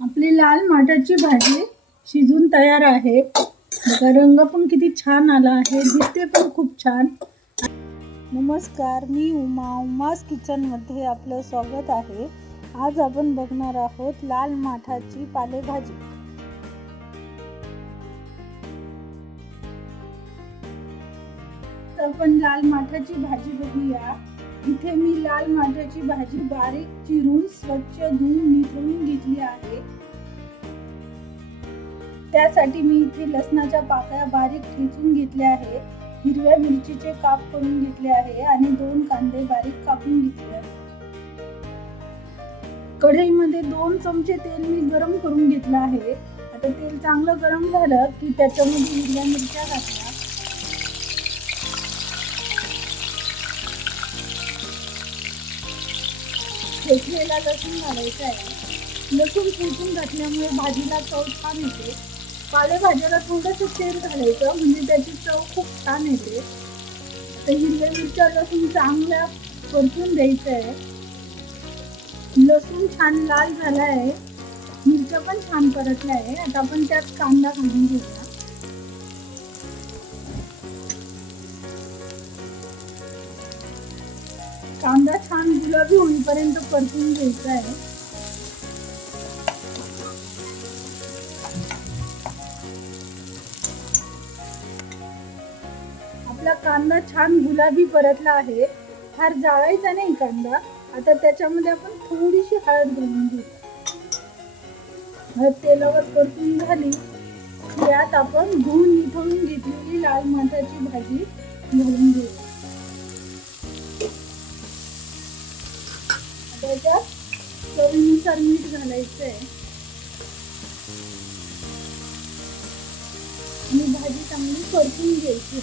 आपली लाल माठाची भाजी शिजून तयार आहे. बघा रंग पण किती छान आला आहे. दिसते पण खूप छान. नमस्कार मी उमा उमास किचनमध्ये आपलं स्वागत आहे. आज आपण बघणार आहोत लाल माठाची पालेभाजी. तर आपण लाल माठाची भाजी बघूया. इथे मी लाल माठाची भाजी बारीक चिरून स्वच्छ धुवून निथळून घेतली त्यासाठी मी इथे लसणाच्या पाकळ्या बारीक ठेचून घेतल्या आहे हिरव्या मिरचीचे काप करून घेतले आहे आणि दोन कांदे बारीक कापून घेतले आहे कढईमध्ये दोन चमचे तेल मी गरम करून घेतलं आहे. आता तेल चांगलं गरम झालं की त्याच्यामध्ये हिरव्या मिरच्या घातल्या ठेचलेला लसूण घालायचा आहे. लसूण ठेचून घातल्यामुळे भाजीला चव छान येते. पालेभाज्याला थोडंसं तेल घालायचं म्हणजे त्याची चव खूप छान येते. तर हिरव्या मिरच्या लसूण चांगल्या परतून द्यायचं आहे लसूण छान लाल झाला आहे मिरच्या पण छान परतल्या आहे. आता आपण त्यात कांदा घालून घेऊया. कांदा छान गुलाबी होईपर्यंत परतून घ्यायचा आहे. आपला कांदा छान गुलाबी परतला आहे. फार जाळायचा नाही कांदा. आता त्याच्यामध्ये आपण थोडीशी हळद घालून घेऊ. हळद तेलावर परतून झाली. यात आपण धुवून निथळून घेतलेली लाल माठाची भाजी घालून घेऊ. त्याच्यात चवीनुसार मीठ घालायचं आहे आणि भाजी चांगली परतून घ्यायची.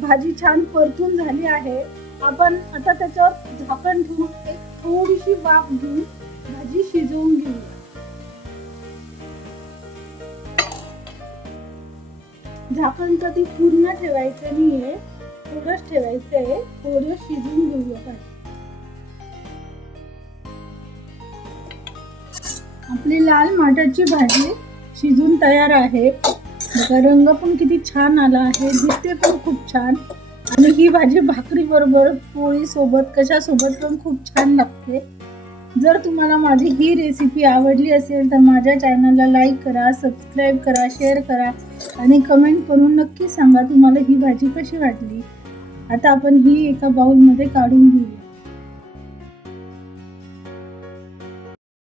भाजी छान परतून झाली आहे. आपण आता त्याच्यावर झाकण ठेवून एक थोडीशी वाफ घेऊन भाजी शिजवून घेऊया. झाकण कधी पूर्ण ठेवायचं नाहीये. थोडंच ठेवायचंय. थोडं शिजून घेऊया भाजी. आपली लाल माटाची भाजी शिजून तयार आहे. रंग पण किती छान आला आहे दिसते पण खूप छान. आणि ही भाजी भाकरी बरोबर पोळी सोबत पण खूप छान लागते. जर तुम्हाला माझी ही रेसिपी आवडली असेल तर माझ्या चॅनलला लाईक करा सबस्क्राईब करा शेअर करा आणि कमेंट करून नक्की सांगा तुम्हाला ही भाजी कशी वाटली. आता आपण ही एका बाउलमध्ये काढून घेऊ